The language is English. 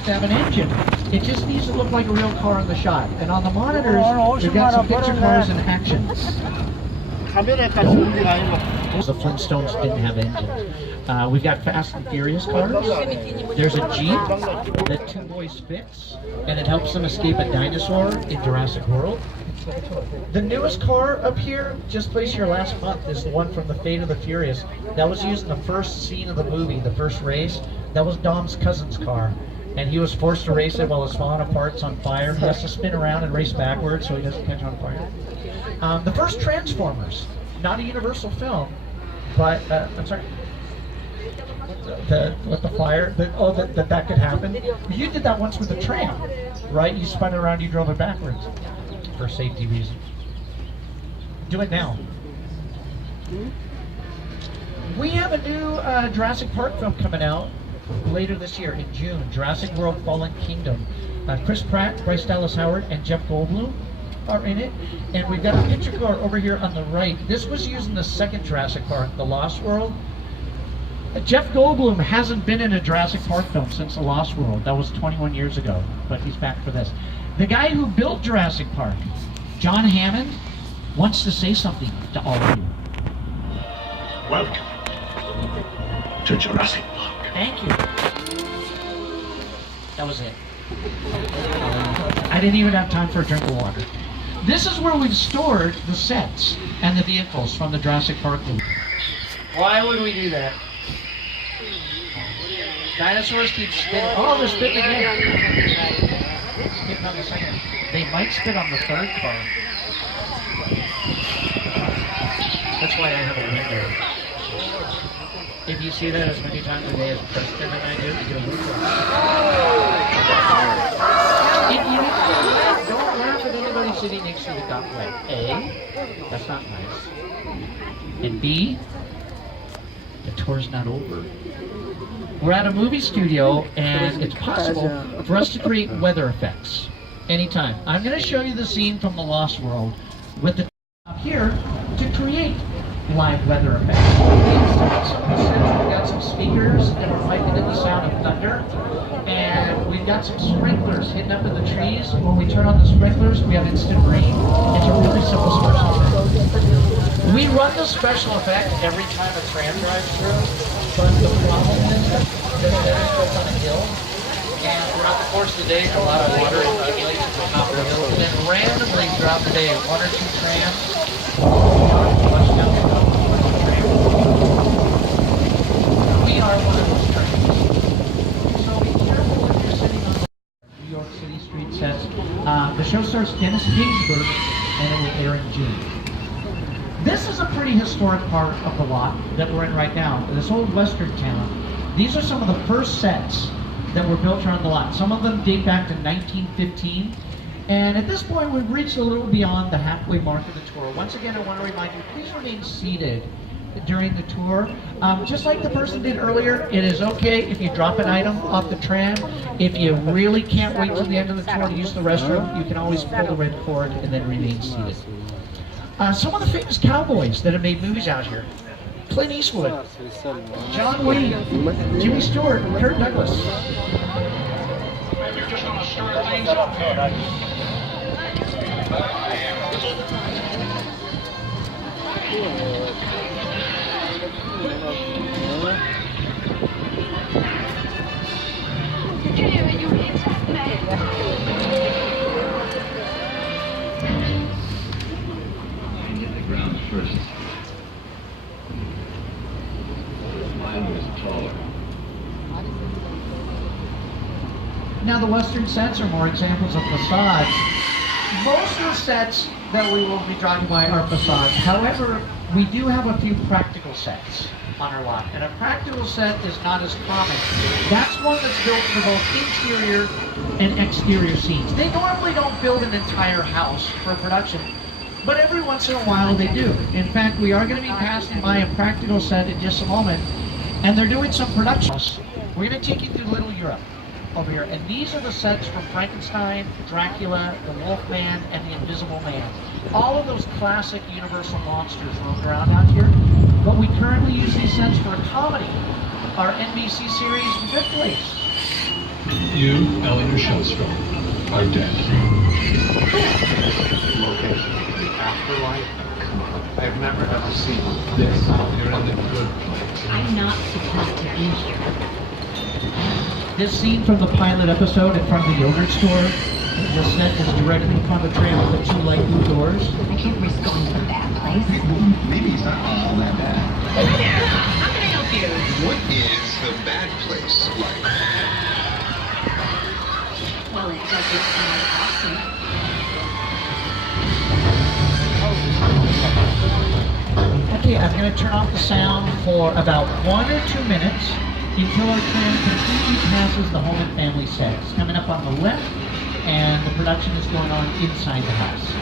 have to have an engine. It just needs to look like a real car in the shot. And on the monitors, we've got some picture cars in action. The Flintstones didn't have engines. We've got Fast and Furious cars. There's a Jeep that two boys fix, and it helps them escape a dinosaur in Jurassic World. The newest car up here, just placed here last month, is the one from the Fate of the Furious. That was used in the first scene of the movie, the first race. That was Dom's cousin's car. And he was forced to race it while it's falling apart, it's on fire. He has to spin around and race backwards so he doesn't catch on fire. The first Transformers, not a Universal film, but, I'm sorry, with the fire, that could happen. You did that once with the tram, right? You spun it around, you drove it backwards for safety reasons. Do it now. We have a new Jurassic Park film coming out later this year in June, Jurassic World Fallen Kingdom. Chris Pratt, Bryce Dallas Howard, and Jeff Goldblum are in it. And we've got a picture car over here on the right. This was used in the second Jurassic Park, The Lost World. Jeff Goldblum hasn't been in a Jurassic Park film since The Lost World. That was 21 years ago, but he's back for this. The guy who built Jurassic Park, John Hammond, wants to say something to all of you. Welcome to Jurassic Park. Thank you. That was it. I didn't even have time for a drink of water. This is where we've stored the sets and the vehicles from the Jurassic Park movie. Why would we do that? Dinosaurs keep spitting. Oh, they're spitting again. Spitting on the second. They might spit on the third car. That's why I have a window. If you see that as many times a day as Preston and I do, you get a window. Don't laugh at anybody sitting next to you that got wet. A, that's not nice. And B, the tour's not over. We're at a movie studio, and it's possible for us to create weather effects anytime. I'm going to show you the scene from The Lost World with the up here to create live weather effects. We've got some speakers that are piping in the sound of thunder, and we've got some sprinklers hidden up in the trees. When we turn on the sprinklers, we have instant rain. It's a really simple special effect. We run the special effect every time a tram drives through, but the problem is that it's built on a hill, and throughout the course of the day, a lot of water accumulates at the top of the hill, and then randomly throughout the day, one or two trams flush down the hill. We are one of those trains. So be careful when you're sitting on the New York City street sets. The show starts Dennis Haysbert, and it will air in June. This is a pretty historic part of the lot that we're in right now, this old western town. These are some of the first sets that were built around the lot. Some of them date back to 1915. And at this point, we've reached a little beyond the halfway mark of the tour. Once again, I want to remind you, please remain seated during the tour. Just like the person did earlier, it is okay if you drop an item off the tram. If you really can't wait till the end of the tour to use the restroom, you can always pull the red cord and then remain seated. Some of the famous cowboys that have made movies out here. Clint Eastwood, John Wayne, Jimmy Stewart, Kirk Douglas. We're just going to start things up here. Hit the ground first. Mine was taller. Now the Western sets are more examples of facades. Most of the sets that we will be driving by are facades. However, we do have a few practical sets on our lot. And a practical set is not as common. That's one that's built for both interior and exterior scenes. They normally don't build an entire house for production, but every once in a while they do. In fact, we are going to be passing by a practical set in just a moment, and they're doing some production. We're going to take you through Little Europe over here, and these are the sets from Frankenstein, Dracula, the Wolfman, and the Invisible Man. All of those classic Universal monsters roam around out here, but we currently use these sets for a comedy, our NBC series Good Place. You, Eleanor Shellstrom, are dead. Location. The afterlife. I've never ever seen this. You're in the good place. I'm not supposed to be here. This scene from the pilot episode in front of the yogurt store, the set is directly in front of the train with the two light blue doors. I can't risk going to the bad place. Maybe he's not all that bad. Hey there, how can I help you? What is the bad place like? Well, it doesn't sound awesome. Okay, I'm going to turn off the sound for about 1 or 2 minutes until our train completely passes the home and family set. It's coming up on the left, and the production is going on inside the house.